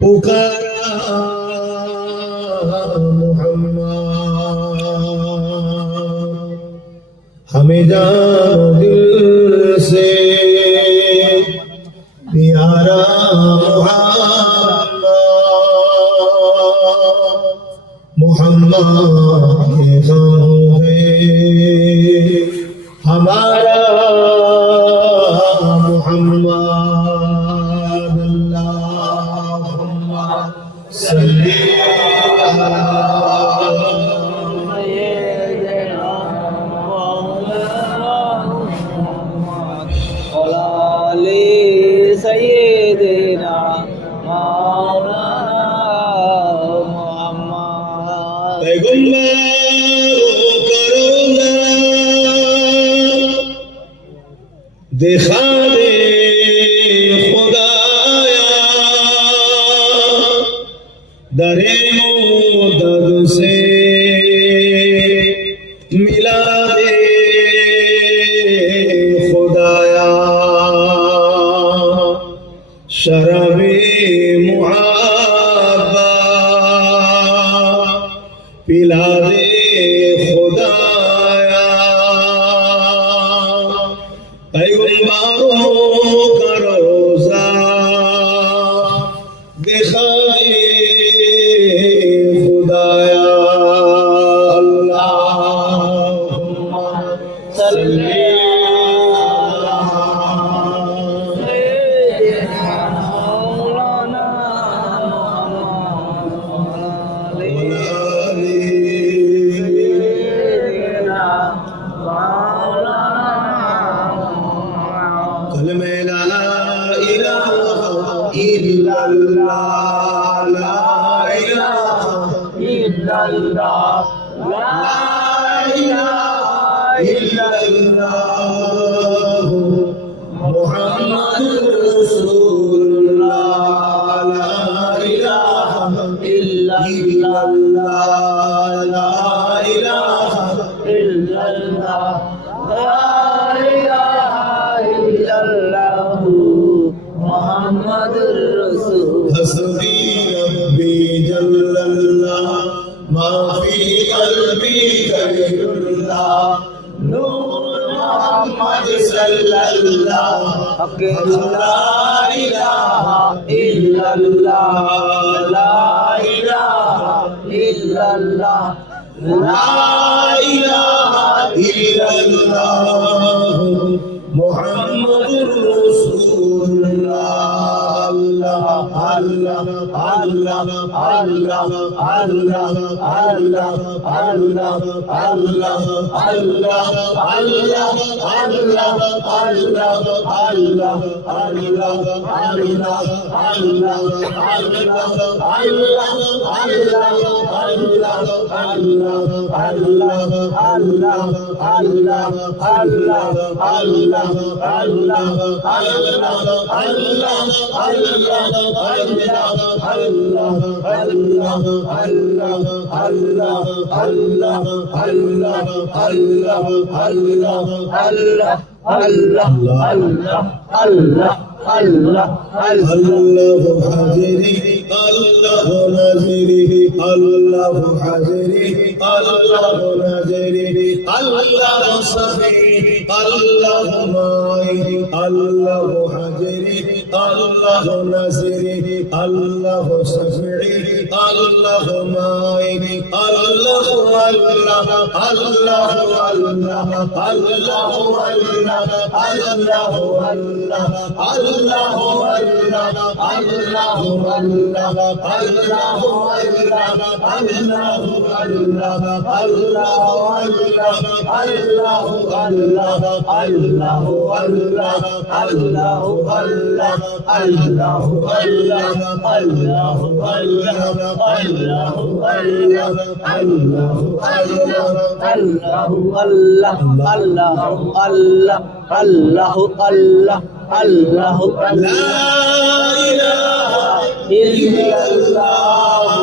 पुकारा मोहम्मद, हमें जानो दिल से प्यारा मोहम्मद, मोहम्मद के गम है हमारा मोहम्मद। अल्लाहुम्मा सल्ली अला देखा दे खुदाया दरे मुदद से मिला दे खुदाया शराबे मुहब्बा पिला दे खुदाया। पैगंबरों का रोज़ा दिखाए खुदाया। अल्लाहुम्मा सल्ली अला सय्यिदिना मौलाना मुहम्मद व आलि सय्यिदिना कलमे ला इलाहा इल्लल्लाह, ला इलाहा इल्लल्लाह, ला इलाहा इल्लल्लाह, मुहम्मदुर रसूलुल्लाह, ला इलाहा इल्लल्लाह, ला इलाहा इल्लल्लाह, हस्बी रब्बी जल्लल्लाह, मा फी क़ल्बी ग़ैरुल्लाह, नूर मुहम्मद सल्लल्लाह, ला इलाहा इल्लल्लाह, ला इलाहा इल्लल्लाह, ला इलाहा इल्लल्लाह, मुहम्मदुर रसूलुल्लाह। अल्लाह अल्लाह अल्लाह अल्लाह अल्लाह अल्लाह अल्लाह अल्लाह अल्लाह अल्लाह अल्लाह अल्लाह अल्लाह अल्लाह अल्लाह अल्लाह हाजिरी अल्लाह नाज़िरी अल्लाह हाजिरी अल्लाह नाज़िरी अल्लाह सफ़ी अल्लाह माई अल्लाह हाजिरी अल्लाह नाज़िरी अल्लाह सफ़ी अल्लाह माई अल्लाह अल्लाह अल्लाह अल्लाह अल्लाह अल्लाह अल्लाह अल्लाह अल्लाह अल्लाह अल्लाह अल्लाह अल्लाह अल्लाह ला इलाहा इल्लल्लाह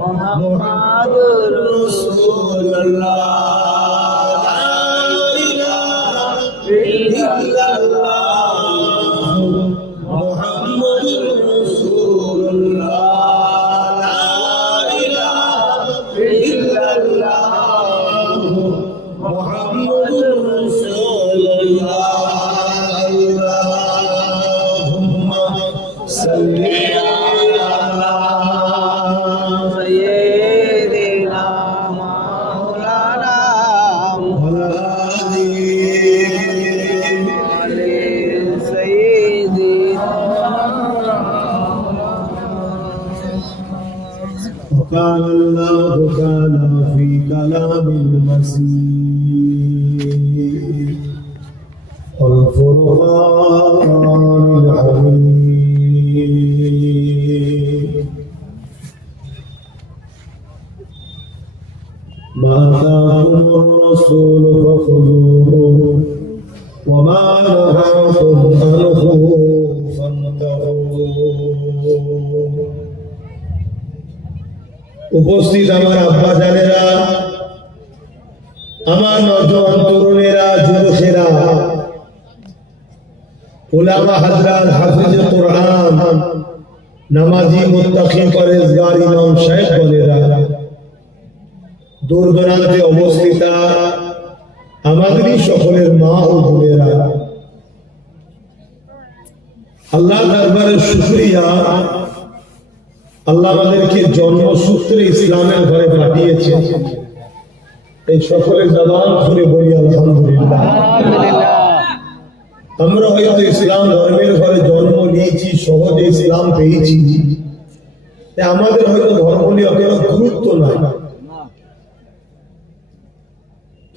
मुहम्मदुर रसूलुल्लाह, ला इलाहा इल्लल्लाह मुहम्मदुर रसूलुल्लाह। सल्ली अला सय्यिदिना मौलाना وكان الله تعالى في كلام المسيح والفرقان الحميد ما آتاكم الرسول فخذوه وما نهاكم عنه فانتهوا উপস্থিত আমার আব্বা জানেরা, আমার নওজোয়ান তরুণেরা, যুবকেরা, উলামা হযরত, হাফিজে কোরআন, নামাজি, মুত্তাকি, পরেজগার, ইমাম সাহেব বলেরা, দূর দূরান্তে অবস্থিত আমাদেরই সকলের মা ও বোনেরা, আল্লাহ দরবারে শুকরিয়া। আল্লাহ আমাদেরকে জন্মসূত্রে ইসলামের ঘরে পাঠিয়েছে। এই সকলের জবান খুলে বলি আলহামদুলিল্লাহ। আমরা হয়তো ইসলাম ধর্মের ঘরে জন্ম নিয়েছি, সহজে ইসলাম পেয়েছি, আমাদের হয়তো ধর্ম নিয়ে কোনো গুরুত্ব নাই।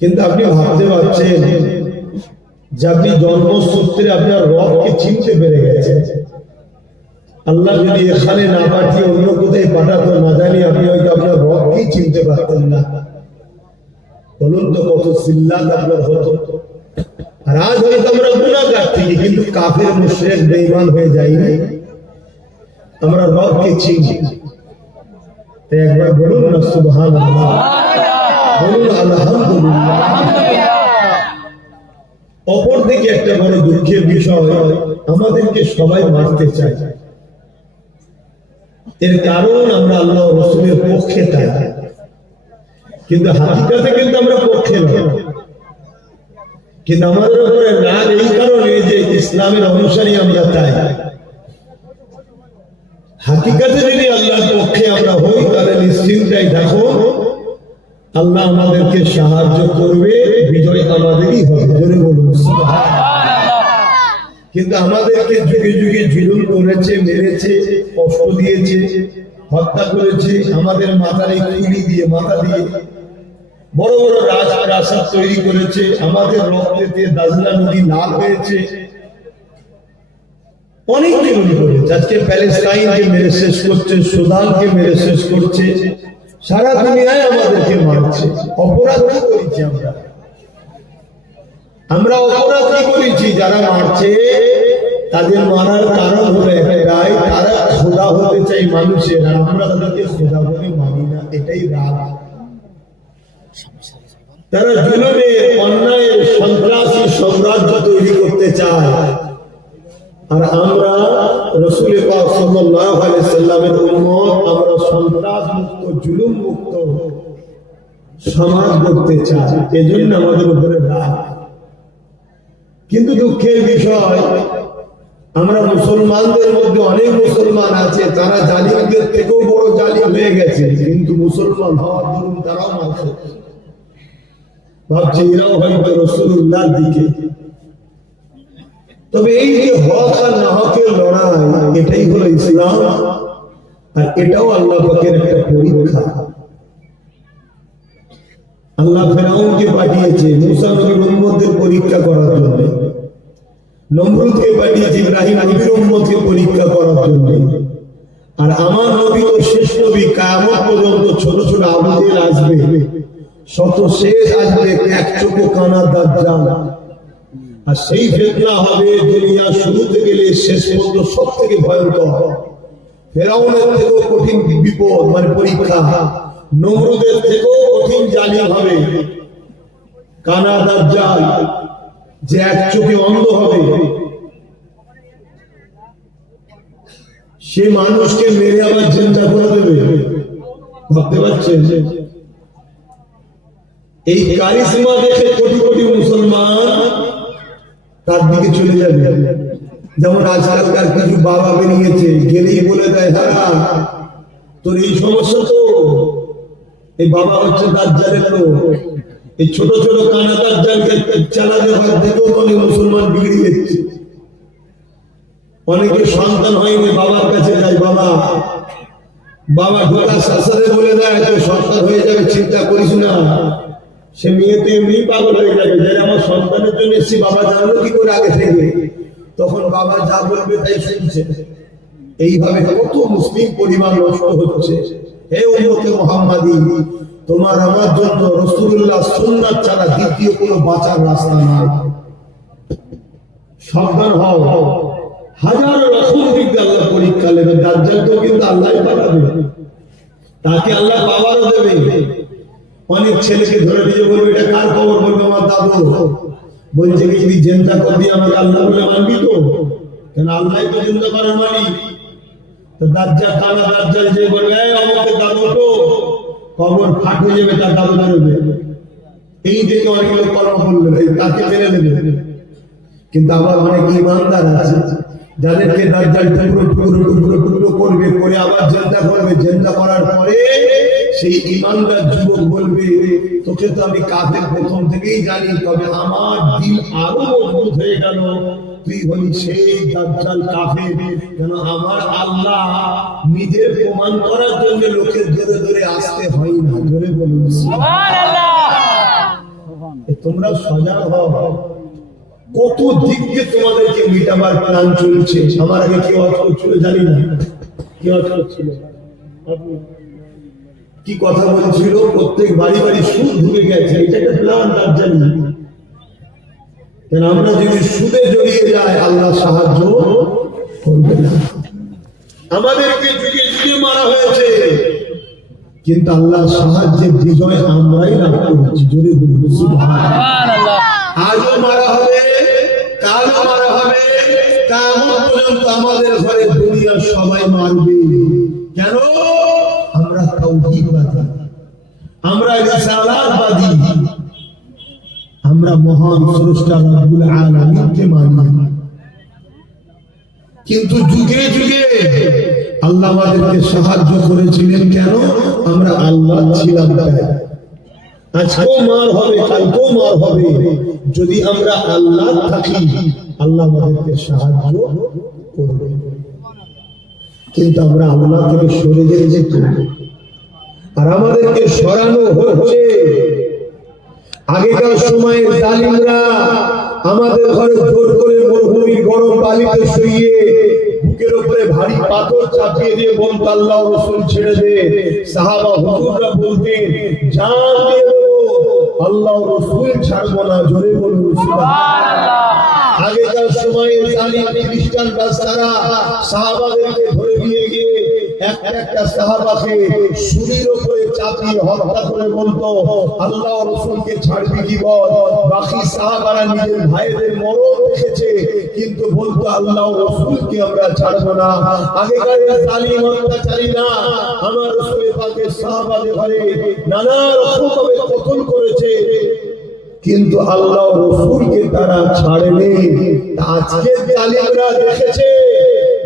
কিন্তু আপনি ভাবতে পারছেন যে আপনি জন্মসূত্রে আপনার রবকে চিনতে পেরে গেছেন। আল্লাহ যদি এখানে না পাঠিয়ে অন্য কোথায় পাঠাতো, না জানি আপনি হয়তো আপনার রবকেই চিনতে পারতেন না। বলুন তো কত সিল্লাত আপনার হতো। আর আজ হয়তো আমরা গুনাহগার ঠিকই, কিন্তু কাফের মুশরিক বেঈমান হয়ে যাইনি, আমরা রবকে চিনি। তাই একবার বলুন না সুবহানাল্লাহ, বলুন আলহামদুলিল্লাহ। অপর দিকে একটা বড় দুঃখের বিষয়, আমাদেরকে সবাই মারতে চায়। এর কারণ আমরা আল্লাহ রাসূলের পক্ষে তাই, কিন্তু হাকিকাতে কিন্তু আমরা পক্ষে নয়। কিন্তু আমাদের উপরে রাগ এই কারণে যে ইসলামের অনুসারী আমরা তাই। হাকিকাতে যদি আল্লাহর পক্ষে আমরা হই, তাহলে নিশ্চিন্তায় থাকো, আল্লাহ আমাদেরকে সাহায্য করবে, বিজয় আমাদেরই হবে। জোরে বলুন সুবহানাল্লাহ। কিন্তু আমাদেরকে যুগে যুগে জুলুম করেছে, মেরেছে, কষ্ট দিয়েছে, হত্যা করেছে, আমাদের মাথার এই খুলি দিয়ে, মাথা দিয়ে বড় বড় রাজপ্রাসাদ তৈরি করেছে, আমাদের রক্তেতে দাজলা নদী লাল হয়েছে, অনেক জুলুম করেছে। আজকে প্যালেস্টাইনকে মেরে শেষ করছে, সুদানকে মেরে শেষ করছে, সারা দুনিয়ায় আমাদেরকে মারছে। অপরাধ কি করেছি আমরা? আমরা অপরাধ কি করেছি? যারা মারছে তাদের মারার কারণ হলো একটাই, তারা খোদা হতে চাই মানুষের, আর আমরা তাদেরকে খোদা বলে মানি না। এটাই রাগ। তারা জুলুমে, অন্যায়, সন্ত্রাসী সাম্রাজ্য তৈরি করতে চায়, আর আমরা রাসূল পাক সাল্লাল্লাহু আলাইহি সাল্লামের উম্মত, আমরা সন্ত্রাস মুক্ত, জুলুম মুক্ত সমাজ করতে চাই। এজন্য আমাদের উপরে রাগ। কিন্তু দুঃখের বিষয়, আমরা মুসলমানদের মধ্যে অনেক মুসলমান আছে, তারা জালিমদের থেকেও বড় জালিম হয়ে গেছে, কিন্তু মুসলমান হওয়ার দরুন তারাও মানছে, ভাবছে এরাও হয়তো রাসূলুল্লাহর দিকে। তবে এই যে হক আর না হকের লড়াই, এটাই হলো ইসলাম, আর এটাও আল্লাহ পাকের একটা পরীক্ষা। আল্লাহ ফেরাউনকে পাঠিয়েছে মুসা নবীর উম্মতদের পরীক্ষা করার জন্য, নমরুদকে পাঠিয়েছে ইব্রাহিম নবীর উম্মতকে পরীক্ষা করার জন্য, আর আমার নবী তো শেষ নবী, কিয়ামত পর্যন্ত ছোট ছোট আবু জেহেল আসবে, শত শেষ আসবে, এক চোখে কানা দাজ্জাল। আর সেই ফিতনা হবে দুনিয়া শুরু থেকে শেষ পর্যন্ত সব থেকে ভয়ঙ্কর। ফেরাউনের থেকেও কঠিন বিপদ, মানে পরীক্ষা, নমরুদের থেকেও কঠিন জালিম হবে কানা দাজ্জাল, যে এক চোখে অন্ধ হবে। সে মানুষকে মেরে আবার জিন্দা করে দেবে, ভাবতে পারছেন? এই কারিশমা দেখে কোটি কোটি মুসলমান তার দিকে চলে যাবে। যেমন আজকালকার কিছু বাবা বেরিয়েছে, গেলেই বলে দেয় হ্যাঁ তোর এই সমস্যা তো, এই বাবা হচ্ছে দাজ্জালের লোক। এই ছোট ছোট কানা দাজ্জালকে চালাতে হয়, দেখেও অনেক মুসলমান বিগড়ে যাচ্ছে। অনেকে সন্তান হয়নি, বাবার কাছে যায়, বাবা বাবা ঢোকার সাথে বলে দেয় তোর সন্তান হয়ে যাবে, চিন্তা করিস না। সে মেয়ে তো এমনি পাগল হয়ে যাবে, যে আমার সন্তানের জন্য এসেছি, বাবা জানলো কি করে আগে থেকে? তখন বাবা যা বলবে তাই শুনছে। এইভাবে কত মুসলিম পরিবার নষ্ট হচ্ছে। হে উম্মতে মুহাম্মাদি, তোমার আমার জন্য রাসূলুল্লাহ সুন্নাত ছাড়া দ্বিতীয় কোনো বাঁচার রাস্তা নাই। সাবধান হও, হাজারো রকম দিক দিয়ে আল্লাহ পরীক্ষা নেবে। দাজ্জালকেও কিন্তু আল্লাহই পাঠাবে, তাকে আল্লাহ পাওয়ারও দেবে। অনেক ছেলেকে ধরে দিয়ে বলবে এটা কার খবর? বলবে আমার দাদু। বলছে কি যদি জিন্দা করে দিয়ে আমাকে আল্লাহ বলে মানবি তো? কেন আল্লাহই তো জিন্দা করার মালিক। তো দাজ্জাল কানা দাজ্জাল যে বলবে এই আমাকে দাদু তো, কবর ফাট হয়ে যাবে, তার দাদু বেরোবে। এই দেখে অনেক লোক কর্ম করলো, তাকে মেনে নেবে। কিন্তু আবার অনেক ইমানদার আছে যাদেরকে দাজ্জাল টুকরো টুকরো টুকরো টুকরো করবে, করে আবার জিন্দা করবে। জিন্দা করার পরে সেই ইমানদার যুবক বলবে তোকে তো আমি কাফের প্রথম থেকেই জানি, তবে আমার দিল আরো মজবুত হয়ে গেল, তুই হলি সেই দাজ্জাল কাফের। কেন আমার আল্লাহ নিজের প্রমাণ করার জন্য লোকের ধরে ধরে আসতে হয় না। ধরে বলুন সুবহানাল্লাহ। তোমরা সজাগ হও, কত দিক দিয়ে তোমাদেরকে মিটাবার প্ল্যান চলছে। আমার আগে কি অর্থ ছিল জানি না, কি অর্থ ছিল, কি কথা বলছিল, প্রত্যেক বাড়ি বাড়ি সুদ ঢুকে গেছে, এটা একটা প্ল্যান তার জানি। কেন আমরা যদি সুদে জড়িয়ে যাই আল্লাহ সাহায্য করবে না। আমাদেরকে যুগে যুগে মারা হয়েছে, কিন্তু আল্লাহ সাহায্যের বিজয় আমরাই লাভ করেছি। জোরে বলুন সুবহানাল্লাহ। আজও মারা হবে, কালও মারা হবে, কিয়ামত পর্যন্ত আমাদের ঘরে দুনিয়ার সবাই মারবে। কেন? আমরা তাওহীদবাদী, আমরা রিসালাতবাদী, আমরা মহান স্রষ্টা রব্বুল আলামিনকে মানি। কিন্তু যুগে যুগে আল্লাহ আমাদেরকে সাহায্য করেছিলেন। কেন? আমরা আল্লাহ ছিলাম তাই। আজকেও মার হবে, কালকেও মার হবে। যদি আমরা আল্লাহ থাকি, আল্লাহ আমাদেরকে সাহায্য করবে। কিন্তু আমরা আল্লাহ থেকে সরে যেতে, আর আমাদেরকে সরানো হচ্ছে। আগেকার সময়ে জালিমরা আমাদের ঘরে জোর করে মরুভূমির গরম বালিতে শুইয়ে বুকের উপরে ভারী পাথর চাপিয়ে দিয়ে বলতো আল্লাহ রাসূল ছেড়ে দে। সাহাবা হুজুররা বলতেন জান দিয়ে দেবো, আল্লাহ রাসূল ছাড়বো না। জোরে বলুন সুবহানাল্লাহ। আগেকার সময়ে জালিম খ্রিস্টান বাদশারা সাহাবাদেরকে ধরে নিয়ে গিয়ে একটা সাহাবাকে সুরির উপরে চাপিয়ে হত্যা করে বলতো আল্লাহ রাসূলকে ছাড়বি কি বল। বাকি সাহাবারা নিজের ভাইদের মরণ দেখেছে, কিন্তু বলতো আল্লাহ রাসূলকে আমরা ছাড়বো না। আগেকার জালিম অত্যাচারীরা আমার রাসূল পাকের সাহাবাদের ঘরে নানা রকমভাবে কতল করেছে, কিন্তু আল্লাহ রাসূলকে তারা ছাড়েনি। আজকে জালিমরা দেখেছে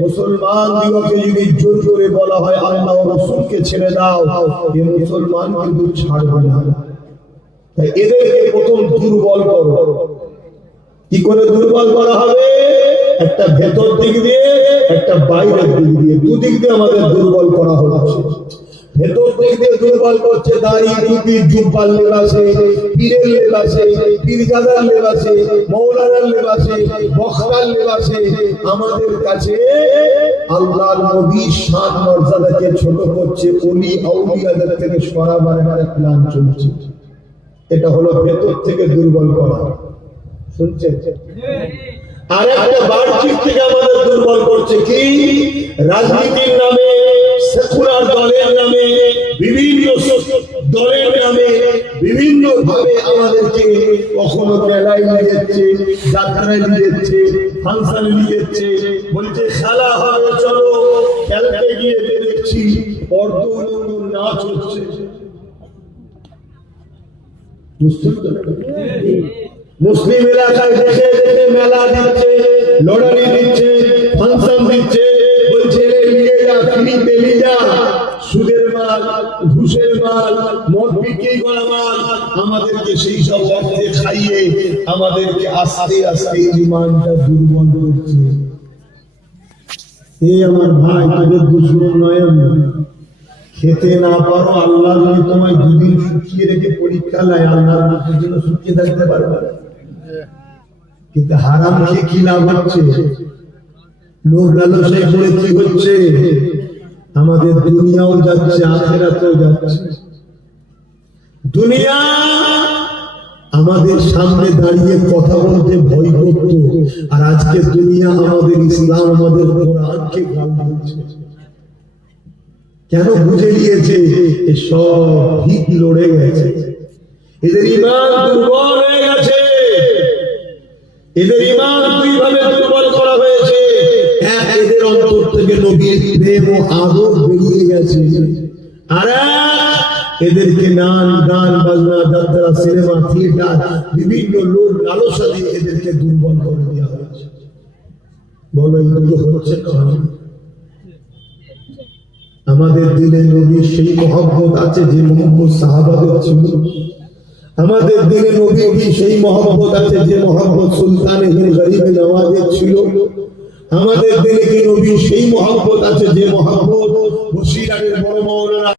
মুসলমান দিগকে যদি জোর করে বলা হয় আল্লাহ রাসূলকে ছেড়ে দাও, এই মুসলমান কিন্তু ছাড়বে না। তাই এদেরকে প্রথম দুর্বল করো। কি করে দুর্বল করা হবে? একটা ভেতর দিক দিয়ে, একটা বাইরের দিক দিয়ে, দুদিক দিয়ে আমাদের দুর্বল করা হচ্ছে। ভেতর দিক দিয়ে দুর্বল করছে দাড়ি টুপি জুব্বার লেবাসে, পীরের লেবাসে, পীরজাদার লেবাসে, মৌলানার লেবাসে, বক্তার লেবাসে। আমাদের কাছে আল্লাহর নবীর শান মর্যাদাকে ছোট করছে, ওলি আউলিয়াদের থেকে সরাবার একটা প্ল্যান চলছে। এটা হলো ভেতর থেকে দুর্বল করা। শুনছেন? আর একটা বাহ্যিক থেকে আমাদের দুর্বল করছে কি? রাজনীতির নামে, সেকুলার দলের নামে, বিভিন্ন দলের নামে বিভিন্ন ভাবে আমাদেরকে কখনো মেলায় নিয়ে যাচ্ছে, যাত্রায় নিয়ে যাচ্ছে, ফাংশনে নিয়ে যাচ্ছে, বলছে খেলা হবে চলো, খেলতে গিয়ে দেখছি অর্ধ নাচ হচ্ছে। মুসলিম এলাকায় দেখে দেখে মেলা দিচ্ছে, লটারি দিচ্ছে, ফাংশন দিচ্ছে, বলছে নিয়ে যা, ফ্রিতে নিয়ে যা, সুদের মাল, ঘুষের মাল, মদ বিক্রি করা মাল, আমাদেরকে সেই সব অর্থে খাইয়ে আমাদেরকে আস্তে আস্তে ইমানটা দুর্বল করছে। এই আমার ভাই, তোদের দুশ্মন নয় আমি। খেতে না পারো, আল্লাহ যদি তোমায় দুদিন শুকিয়ে রেখে পরীক্ষা নেয়, আল্লাহর নামের জন্য শুকিয়ে থাকতে পারবে না। কিন্তু হারাম খেয়ে কি লাভ হচ্ছে? লোভ লালসায় পড়ে কি হচ্ছে? আমাদের দুনিয়াও যাচ্ছে, আখিরাতেও যাচ্ছে। দুনিয়া আমাদের সামনে দাঁড়িয়ে কথা বলতে ভয় করত, আর আজকে দুনিয়া আমাদের ইসলাম, আমাদের কোরআনকে গাল দিচ্ছে। কেন? বুঝে নিয়েছে সব ঠিক লড়ে গেছে, এদের ঈমান দুর্বল হয়ে গেছে। এদের ঈমান দুইভাবে দুর্বল করা হয়েছে। এক, এদের অন্তর থেকে নবীর প্রেম ও আদর বেরিয়ে গেছে। আর এদেরকে নাচ, গান, বাজনা, যাত্রা, সিনেমা, থিয়েটার, বিভিন্ন লোক লালসা দিয়ে এদেরকে দুর্বল করে দেওয়া হয়েছে। বলো এগুলো হচ্ছে কারণ? আমাদের দিলে নবীর সেই মহব্বত আছে যে মহব্বত সাহাবাদের ছিল। আমাদের দিলে নবীর সেই মহব্বত আছে যে মহব্বত সুলতান গরিবে নওয়াজের ছিল। আমাদের দিলে কি নবীর সেই মহব্বত আছে যে মহব্বত বসিরহাটের বড় মাওলানা